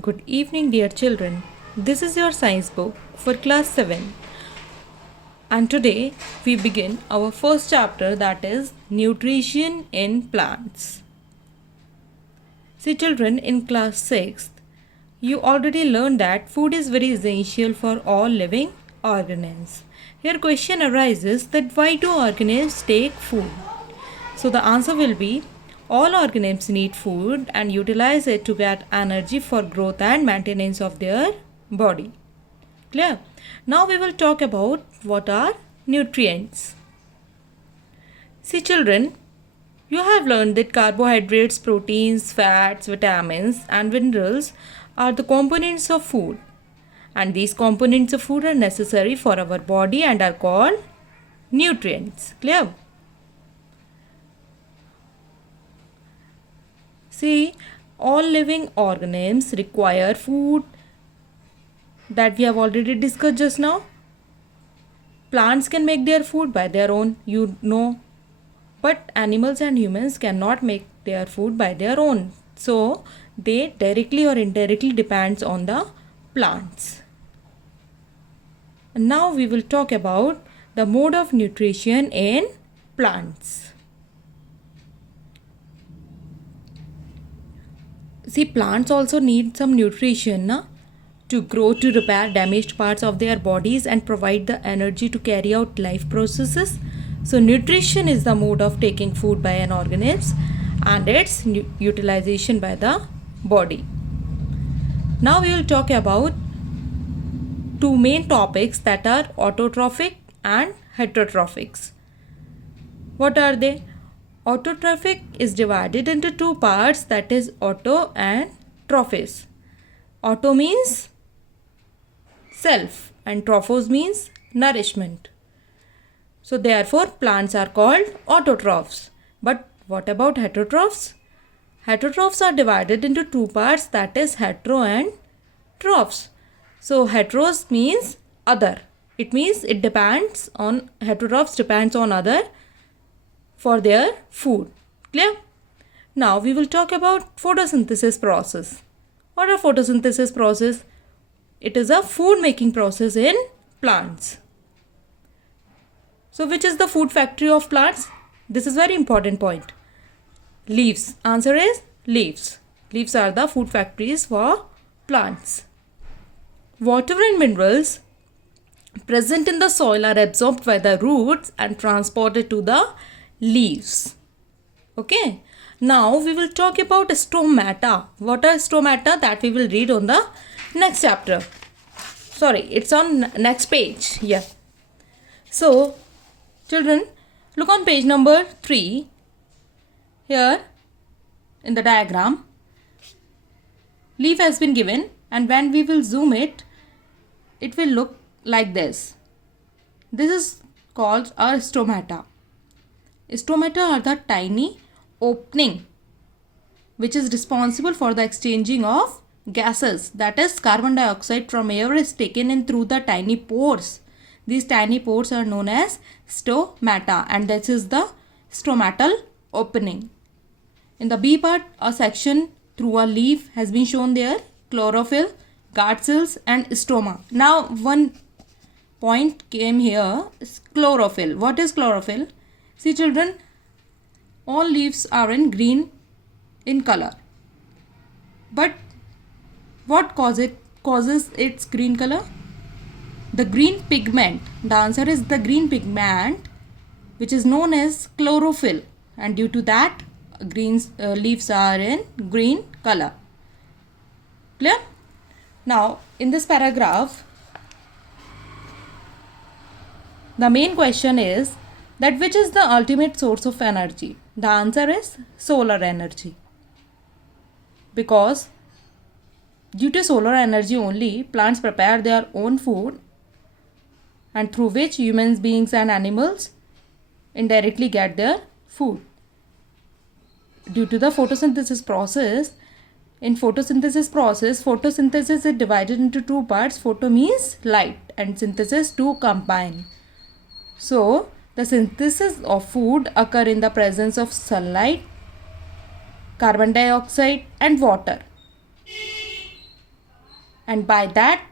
Good evening, dear children. This is your science book for class 7. And today we begin our first chapter, that is nutrition in plants. See, children, in class 6, you already learned that food is very essential for all living organisms. Here question arises that why do organisms take food? So the answer will be all organisms need food and utilize it to get energy for growth and maintenance of their body. Clear? Now we will talk about what are nutrients. See, children, you have learned that carbohydrates, proteins, fats, vitamins and minerals are the components of food. And these components of food are necessary for our body and are called nutrients. Clear? See, all living organisms require food that we have already discussed just now. Plants can make their food by their own, you know, but animals and humans cannot make their food by their own. So, they directly or indirectly depends on the plants. And now we will talk about the mode of nutrition in plants. See, plants also need some nutrition to grow, to repair damaged parts of their bodies and provide the energy to carry out life processes. So, nutrition is the mode of taking food by an organism and its utilization by the body. Now, we will talk about two main topics, that are autotrophic and heterotrophics. What are they? Autotrophic is divided into two parts, that is auto and trophos. Auto means self and trophos means nourishment. So therefore plants are called autotrophs. But what about heterotrophs? Heterotrophs are divided into two parts, that is hetero and trophs. So heteros means other. It means it depends on, heterotrophs depends on other for their food. Clear? Now we will talk about photosynthesis process. What are photosynthesis process? It is a food making process in plants. So which is the food factory of plants? This is very important point. Leaves. Answer is leaves. Leaves are the food factories for plants. Water and minerals present in the soil are absorbed by the roots and transported to the leaves. Okay. Now we will talk about stomata. What are stomata? That we will read on the next chapter. Sorry, it's on next page. Yeah. So, children, look on page number 3. Here in the diagram, leaf has been given, and when we will zoom it, it will look like this. This is called a stomata. Stomata are the tiny opening which is responsible for the exchanging of gases, that is carbon dioxide from air is taken in through the tiny pores. These tiny pores are known as stomata, and this is the stomatal opening. In the B part, a section through a leaf has been shown there, chlorophyll, guard cells and stoma. Now one point came here, chlorophyll. What is chlorophyll? See children, all leaves are in green in color. But what causes its green color? The green pigment. The answer is the green pigment, which is known as chlorophyll, and due to that leaves are in green color. Clear? Now in this paragraph, the main question is that which is the ultimate source of energy? The answer is solar energy. Because due to solar energy only, plants prepare their own food, and through which human beings and animals indirectly get their food. Due to the photosynthesis process, photosynthesis is divided into two parts. Photo means light and synthesis to combine. So, the synthesis of food occur in the presence of sunlight, carbon dioxide and water. and by that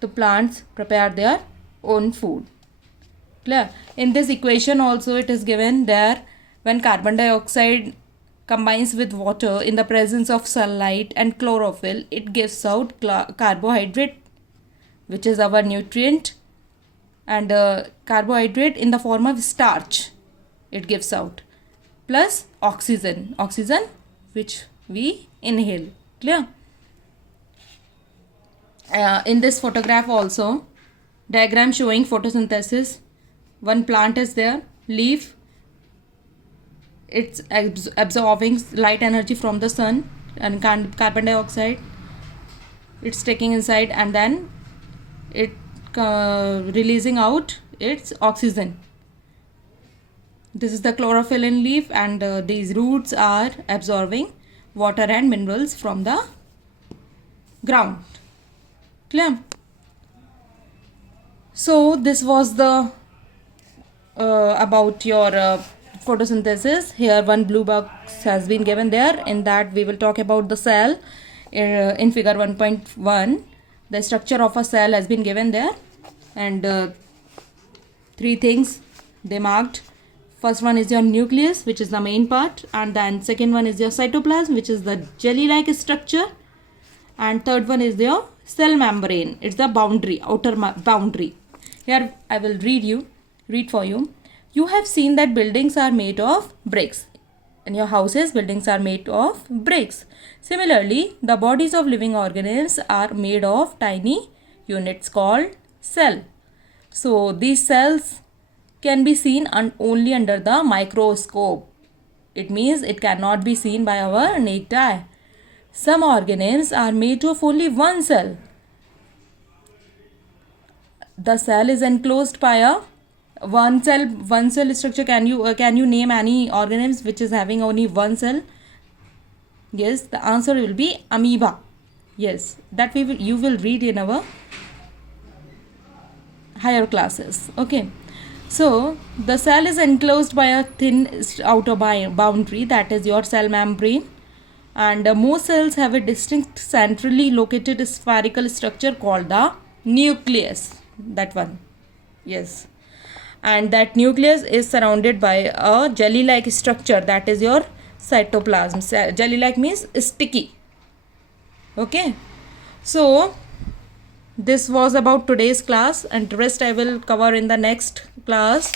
the plants prepare their own food. Clear? In this equation also it is given there, when carbon dioxide combines with water in the presence of sunlight and chlorophyll, it gives out carbohydrate, which is our nutrient, and carbohydrate in the form of starch it gives out, plus oxygen which we inhale. Clear? In this photograph also, diagram showing photosynthesis. One plant is there, leaf, it's absorbing light energy from the sun and carbon dioxide it's taking inside, and then it releasing out its oxygen. This is the chlorophyll in leaf, and these roots are absorbing water and minerals from the ground. Clear? So this was the about your photosynthesis. Here one blue box has been given there. In that we will talk about the cell. In figure 1.1 the structure of a cell has been given there, and three things they marked. First one is your nucleus, which is the main part, and then second one is your cytoplasm, which is the jelly like structure, and third one is your cell membrane. It's the boundary, outer boundary. Here I will read for you. You have seen that buildings are made of bricks. In your houses, buildings are made of bricks. Similarly, the bodies of living organisms are made of tiny units called cell. So these cells can be seen only under the microscope. It means it cannot be seen by our naked eye. Some organisms are made of only one cell. The cell is enclosed by a one cell structure. Can you name any organisms which is having only one cell? Yes, the answer will be amoeba. Yes, that you will read in our higher classes. Okay, so the cell is enclosed by a thin outer boundary, that is your cell membrane, and most cells have a distinct centrally located spherical structure called the nucleus. That one, yes. And that nucleus is surrounded by a jelly like structure, that is your cytoplasm. Jelly like means sticky. Okay, so this was about today's class, and rest I will cover in the next class.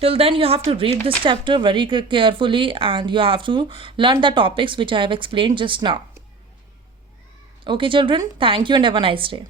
Till then you have to read this chapter very carefully, and you have to learn the topics which I have explained just now. Okay children, thank you and have a nice day.